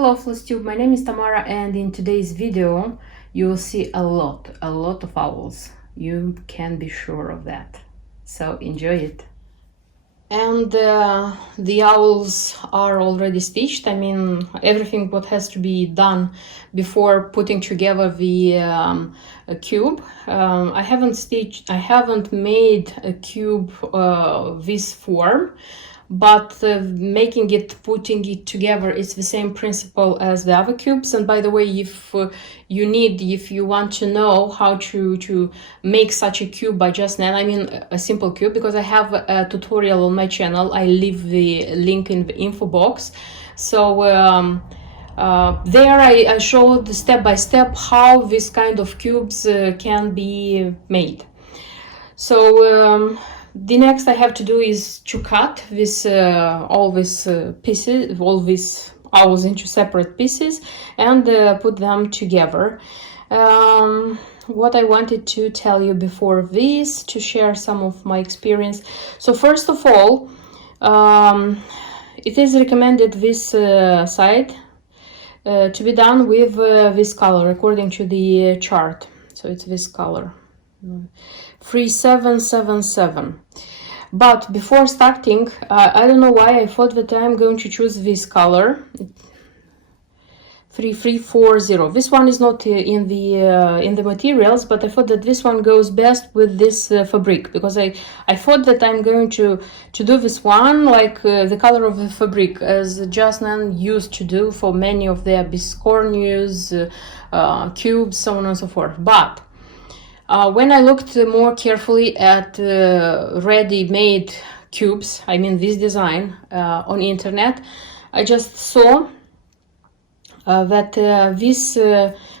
Hello FlossTube, my name is Tamara, and in today's video you will see a lot of owls. You can be sure of that. So enjoy it. And the owls are already stitched. I mean, everything what has to be done before putting together the cube. I haven't made a cube this form, but putting it together is the same principle as the other cubes. And by the way, if you want to know how to make such a cube by just net, I mean a simple cube, because I have a tutorial on my channel. I leave the link in the info box. So there I showed step by step how this kind of cubes can be made. So the next I have to do is to cut this all these pieces, all these owls into separate pieces, and put them together. What I wanted to tell you before this, to share some of my experience. So first of all, it is recommended this side to be done with this color according to the chart. So it's this color. 3777. But before starting, I don't know why I thought that I'm going to choose this color, 3340. This one is not in the materials, but I thought that this one goes best with this fabric, because I thought that I'm going to do this one like the color of the fabric, as Jasnan used to do for many of their biscornues cubes, so on and so forth. But when I looked more carefully at ready-made cubes, I mean this design on internet, I just saw that this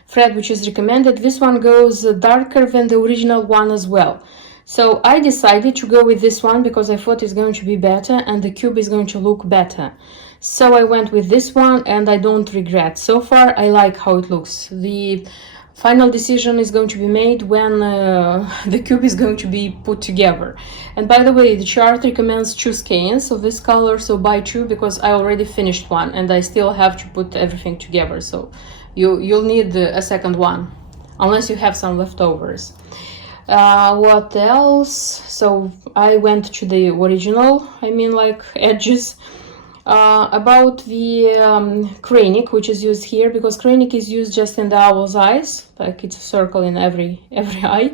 thread which is recommended, this one goes darker than the original one as well. So I decided to go with this one because I thought it's going to be better and the cube is going to look better. So I went with this one and I don't regret. So far I like how it looks. The final decision is going to be made when the cube is going to be put together. And by the way, the chart recommends 2 skeins of this color, so buy 2, because I already finished one and I still have to put everything together. So you'll need a second one, unless you have some leftovers. What else? So I went to the original, I mean like edges. About the cranic, which is used here, because cranic is used just in the owl's eyes, like it's a circle in every eye.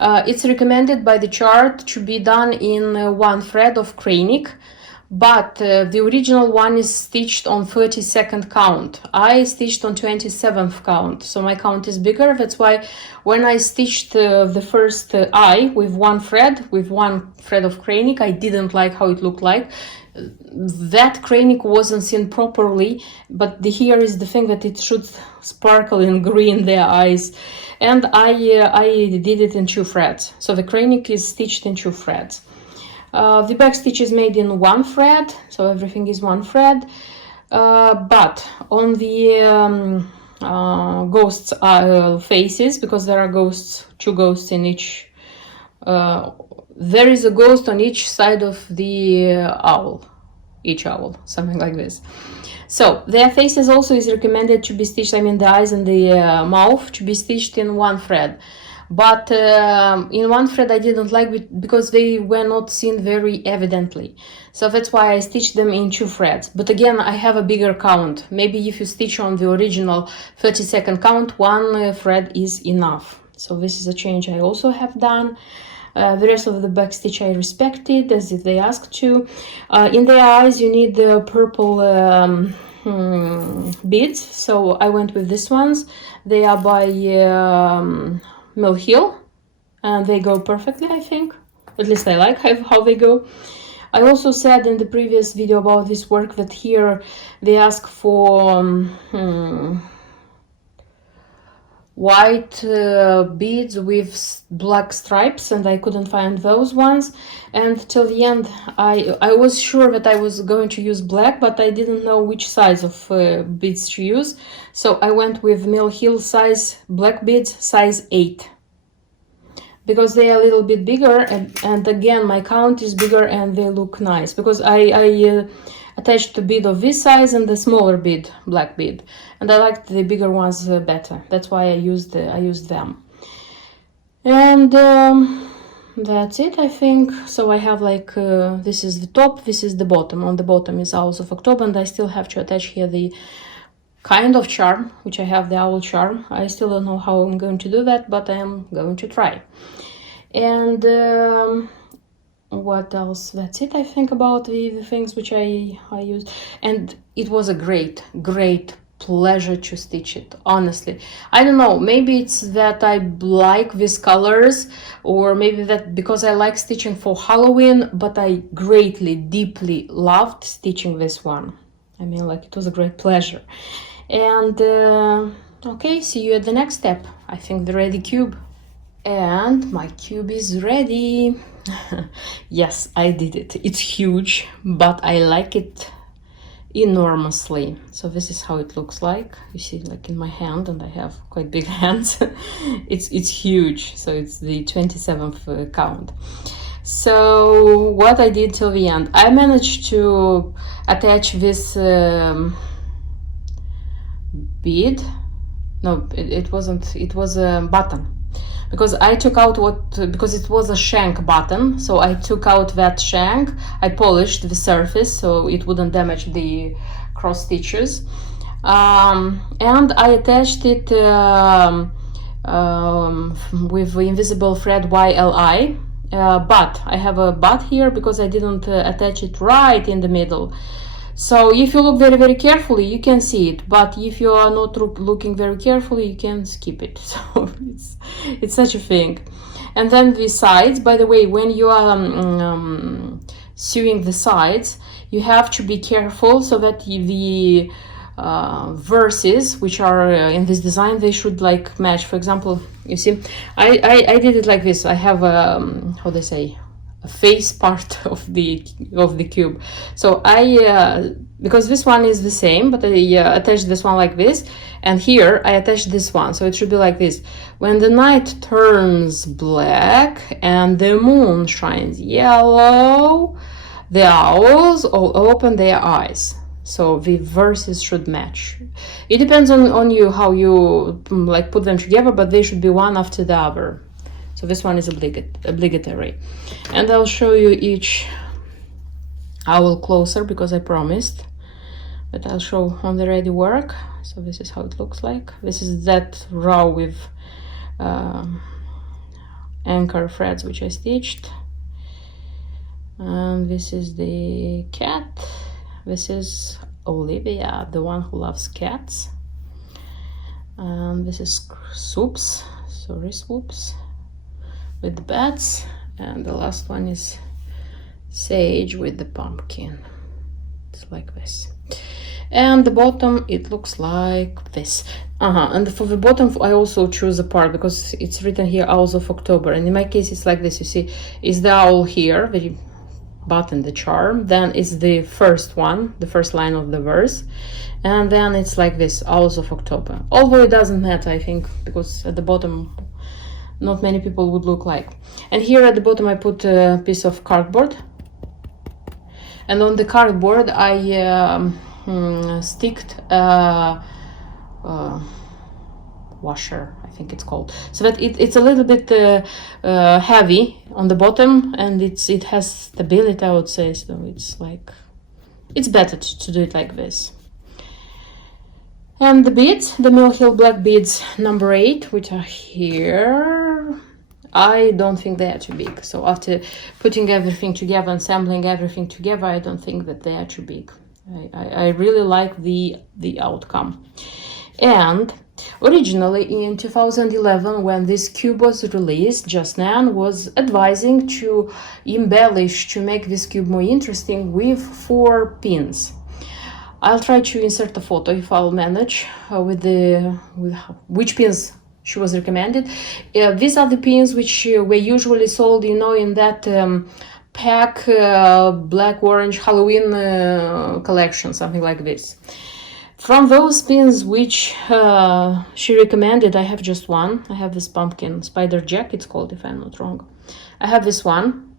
It's recommended by the chart to be done in 1 thread of cranic, but the original one is stitched on 32nd count. I stitched on 27th count, so my count is bigger. That's why when I stitched the first eye with 1 thread of cranic, I didn't like how it looked like. That cranic wasn't seen properly, but here is the thing, that it should sparkle in green, their eyes, and I did it in 2 threads. So the cranic is stitched in 2 threads. The back stitch is made in 1 thread, so everything is 1 thread. But on the ghosts' faces, because there are 2 ghosts in each. There is a ghost on each side of the owl, each owl, something like this. So their faces also is recommended to be stitched, I mean the eyes and the mouth, to be stitched in 1 thread. But in 1 thread I didn't like it because they were not seen very evidently. So that's why I stitched them in 2 threads. But again, I have a bigger count. Maybe if you stitch on the original 32nd count, 1 thread is enough. So this is a change I also have done. The rest of the back stitch I respected, as if they asked to. In their eyes you need the purple beads, so I went with these ones. They are by Mill Hill and they go perfectly, I think. At least I like how they go. I also said in the previous video about this work that here they ask for white beads with black stripes, and I couldn't find those ones. And till the end I was sure that I was going to use black, but I didn't know which size of beads to use. So I went with Mill Hill size black beads, size 8, because they are a little bit bigger, and again my count is bigger and they look nice, because I attached a bead of this size and the smaller bead, black bead, and I liked the bigger ones better. That's why I used them. And that's it, I think. So I have like this is the top, this is the bottom. On the bottom is Owls of October, and I still have to attach here the kind of charm, which I have the owl charm. I still don't know how I'm going to do that, but I am going to try. And what else? That's it, I think, about the things which I used. And it was a great pleasure to stitch it, honestly. I don't know, maybe it's that I like these colors, or maybe that because I like stitching for Halloween, but I greatly, deeply loved stitching this one. I mean, like, it was a great pleasure. And okay, see you at the next step. I think the ready cube. And my cube is ready. Yes, I did it. It's huge, but I like it enormously. So this is how it looks like. You see, like in my hand, and I have quite big hands. It's huge. So it's the 27th count. So what I did till the end, I managed to attach this bead. No, it wasn't. It was a button. Because I took out because it was a shank button, so I took out that shank. I polished the surface so it wouldn't damage the cross stitches, and I attached it with invisible thread YLI, but I have a but here because I didn't attach it right in the middle. So if you look very carefully, you can see it, but if you are not looking very carefully, you can skip it. So it's such a thing. And then the sides, by the way, when you are sewing the sides, you have to be careful so that the verses which are in this design, they should like match. For example, you see, I did it like this. I have how they say, a face part of the cube. So I because this one is the same, but I attached this one like this, and here I attached this one, so it should be like this. When the night turns black and the moon shines yellow, the owls all open their eyes. So the verses should match. It depends on you how you like put them together, but they should be one after the other. So this one is obligatory. And I'll show you each owl closer because I promised. But I'll show on the ready work. So this is how it looks like. This is that row with anchor threads which I stitched. And this is the cat. This is Olivia, the one who loves cats. And this is Swoops, with the bats, and the last one is Sage with the pumpkin. It's like this. And the bottom, it looks like this. And for the bottom, I also choose a part because it's written here Owls of October, and in my case it's like this. You see, is the owl here, the button, the charm, then it's the first one, the first line of the verse, and then it's like this, Owls of October. Although it doesn't matter, I think, because at the bottom not many people would look like. And here at the bottom I put a piece of cardboard, and on the cardboard I sticked washer, I think it's called, so that it's a little bit heavy on the bottom, and it has stability, I would say. So it's like, it's better to do it like this. And the beads, the Mill Hill black beads number 8, which are here, I don't think they are too big. So after putting everything together, assembling everything together, I don't think that they are too big. I really like the outcome. And originally in 2011, when this cube was released, Jasnan was advising to embellish, to make this cube more interesting, with 4 pins. I'll try to insert a photo if I'll manage with which pins she was recommended. These are the pins which were usually sold, you know, in that pack black orange Halloween collection, something like this. From those pins which she recommended, I have just one. I have this pumpkin spider jack, it's called, if I'm not wrong. I have this one.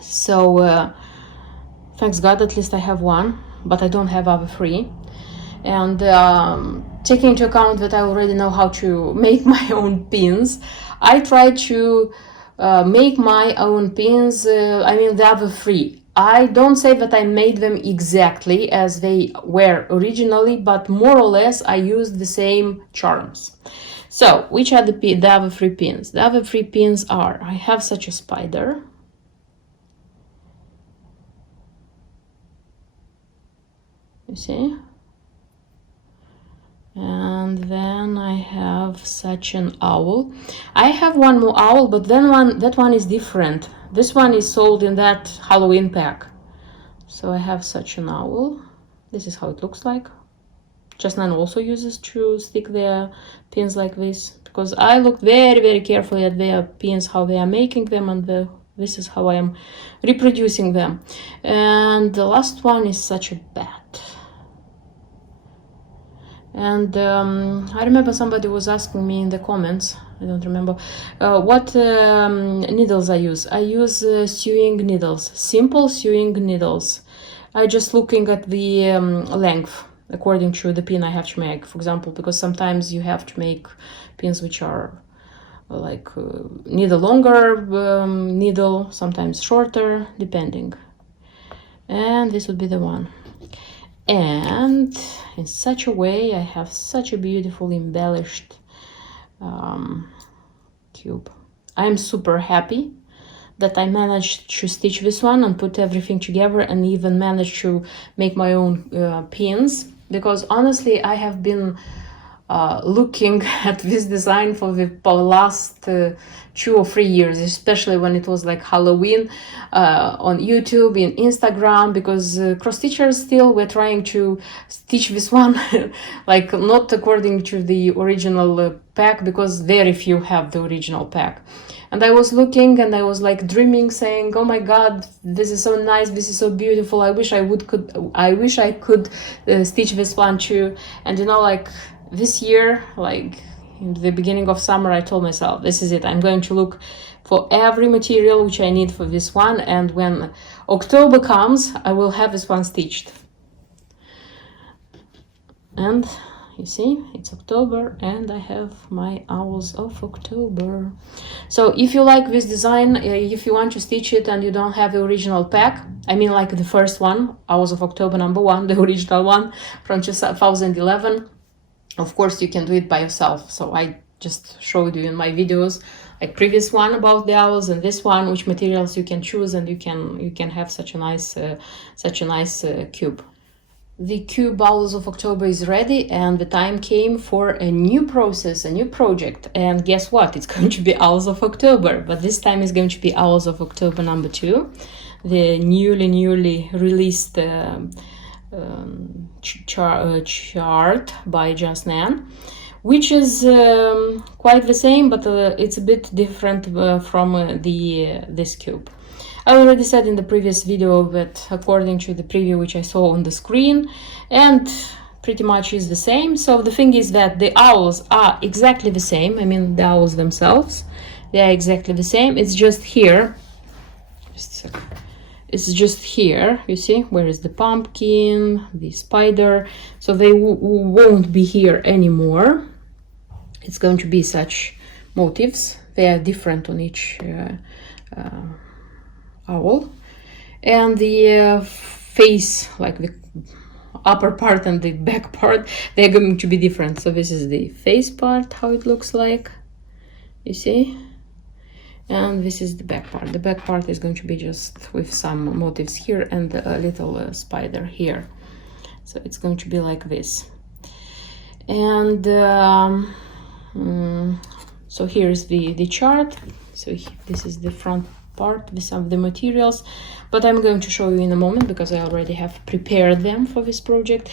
So Thanks God, at least I have one, but I don't have other three. And taking into account that I already know how to make my own pins, I try to make my own pins, I mean the other three. I don't say that I made them exactly as they were originally, but more or less I used the same charms. So, which are the other three pins? The other three pins are, I have such a spider. You see? And then I have such an owl. I have one more owl, but then that one is different. This one is sold in that Halloween pack. So I have such an owl. This is how it looks like. Jasnan also uses to stick their pins like this, because I looked very, very carefully at their pins, how they are making them, and this is how I am reproducing them. And the last one is such a bat. And I remember somebody was asking me in the comments, I don't remember, what needles I use. I use sewing needles, simple sewing needles. I just looking at the length according to the pin I have to make. For example, because sometimes you have to make pins which are like need a longer needle, sometimes shorter, depending. And this would be the one. And in such a way I have such a beautiful embellished cube. I'm super happy that I managed to stitch this one and put everything together, and even managed to make my own pins, because honestly I have been looking at this design for the last 2 or 3 years, especially when it was like Halloween, on YouTube, in Instagram, because cross stitchers still were trying to stitch this one like not according to the original pack, because very few have the original pack. And I was looking and I was like dreaming, saying, oh my god, this is so nice, this is so beautiful, I wish I could stitch this one too. And you know, like this year, like in the beginning of summer, I told myself, this is it, I'm going to look for every material which I need for this one, and when October comes I will have this one stitched. And you see, it's October and I have my Owls of October. So if you like this design, if you want to stitch it and you don't have the original pack, I mean like the first one, Owls of October #1, the original one from 2011, of course you can do it by yourself. So I just showed you in my videos, like previous one about the owls and this one, which materials you can choose, and you can have such a nice cube. The cube Owls of October is ready, and the time came for a new process, a new project. And guess what? It's going to be Owls of October, but this time it's going to be Owls of October #2, the newly released chart by Jasnan, which is quite the same, but it's a bit different from this cube. I already said in the previous video that according to the preview which I saw on the screen, and pretty much is the same. So the thing is that the owls are exactly the same. I mean the owls themselves, they are exactly the same. It's just here, just a second. It's just here, you see, where is the pumpkin, the spider, so they won't be here anymore. It's going to be such motifs. They are different on each owl. And the face, like the upper part and the back part, they're going to be different. So this is the face part, how it looks like, you see. And this is the back part. The back part is going to be just with some motifs here and a little spider here. So it's going to be like this. And so here's the chart. So this is the front part with some of the materials, but I'm going to show you in a moment because I already have prepared them for this project.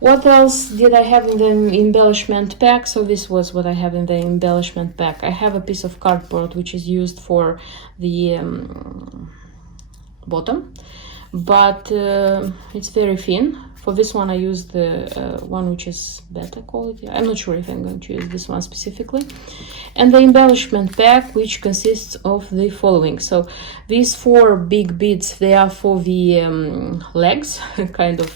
What else did I have in the embellishment pack? So this was what I have in the embellishment pack. I have a piece of cardboard which is used for the bottom, but it's very thin, For this one I used the one which is better quality. I'm not sure if I'm going to use this one specifically. And the embellishment pack, which consists of the following. So these 4 big beads, they are for the legs, kind of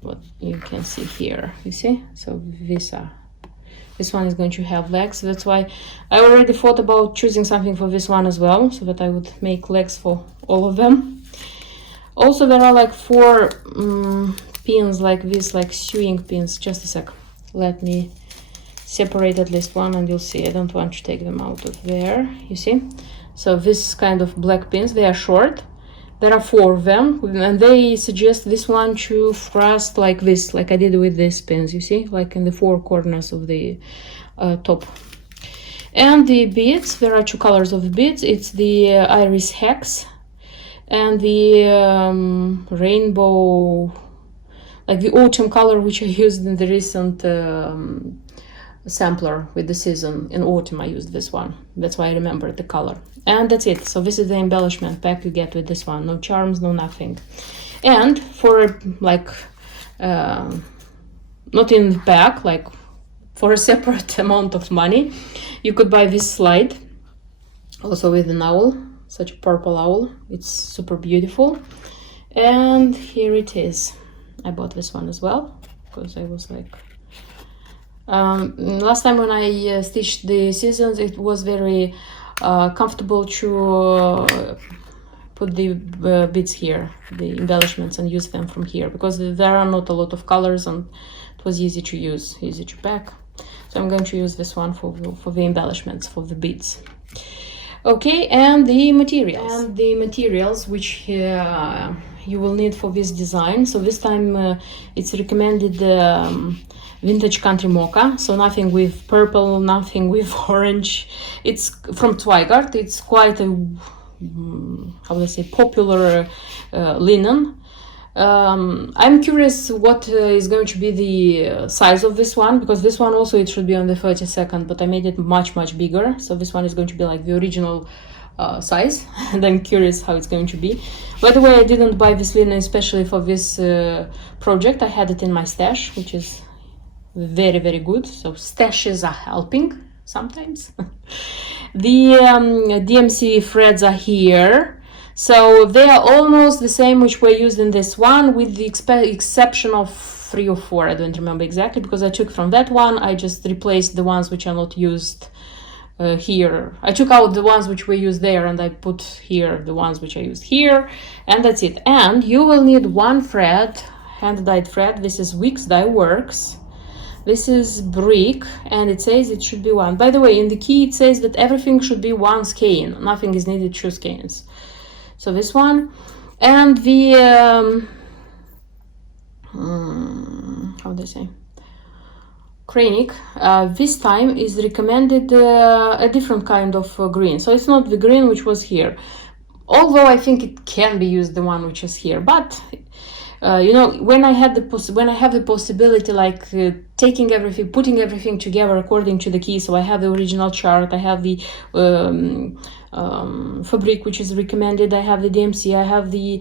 what you can see here, you see? So this one is going to have legs. That's why I already thought about choosing something for this one as well, so that I would make legs for all of them. Also, there are like 4 pins like this, like sewing pins. Just a sec. Let me separate at least one and you'll see. I don't want to take them out of there, you see? So this kind of black pins, they are short. There are 4 of them, and they suggest this one to thrust like this, like I did with these pins, you see? Like in the 4 corners of the top. And the beads, there are 2 colors of the beads. It's the iris hex and the rainbow, like the autumn color, which I used in the recent sampler with the season. In autumn I used this one. That's why I remember the color. And that's it. So this is the embellishment pack you get with this one. No charms, no nothing. And for like not in the pack, like for a separate amount of money, you could buy this slide, also with an owl, such a purple owl. It's super beautiful. And here it is. I bought this one as well because I was like, last time when I stitched the seasons, it was very comfortable to put the beads here, the embellishments, and use them from here, because there are not a lot of colors and it was easy to use, easy to pack. So I'm going to use this one for the embellishments, for the beads. Okay, and the materials. And the materials which you will need for this design. So this time it's recommended vintage country mocha, so nothing with purple, nothing with orange. It's from Zweigart. It's quite a how do I say, popular linen. I'm curious what is going to be the size of this one, because this one also it should be on the 32nd, but I made it much bigger, so this one is going to be like the original size, and I'm curious how it's going to be. By the way, I didn't buy this linen especially for this project. I had it in my stash, which is very good, so stashes are helping sometimes. The DMC threads are here, so they are almost the same which were used in this one, with the exception of 3 or 4. I don't remember exactly, because I took from that one. I just replaced the ones which are not used here. I took out the ones which were used there and I put here the ones which I used here, and that's it. And you will need 1 thread, hand-dyed thread. This is Wix Dye Works. This is brick, and it says it should be 1. By the way, in the key it says that everything should be 1 skein. Nothing is needed, 2 skeins. So this one, and the how do I say, Krainik, this time is recommended a different kind of green. So it's not the green which was here, although I think it can be used, the one which is here. But you know, when I have the possibility, like taking everything, putting everything together according to the key. So I have the original chart, I have the fabric which is recommended, I have the DMC, I have the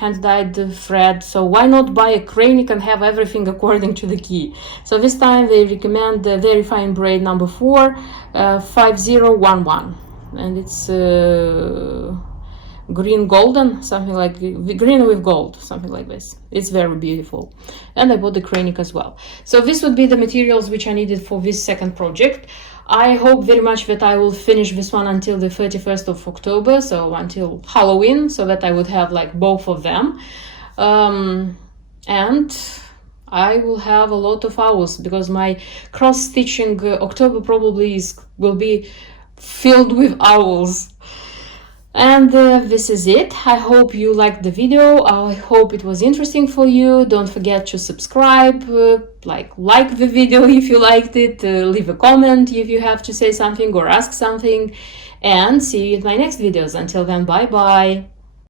hand-dyed thread. So why not buy a Krainik and have everything according to the key? So this time they recommend the very fine braid number 4, 5011, and it's green golden, something like green with gold, something like this. It's very beautiful, and I bought the Krainik as well. So this would be the materials which I needed for this second project. I hope very much that I will finish this one until the 31st of October, so until Halloween, so that I would have like both of them. And I will have a lot of owls, because my cross-stitching October probably will be filled with owls. And this is it. I hope you liked the video. I hope it was interesting for you. Don't forget to subscribe, like the video if you liked it, leave a comment if you have to say something or ask something, and see you in my next videos. Until then, bye bye.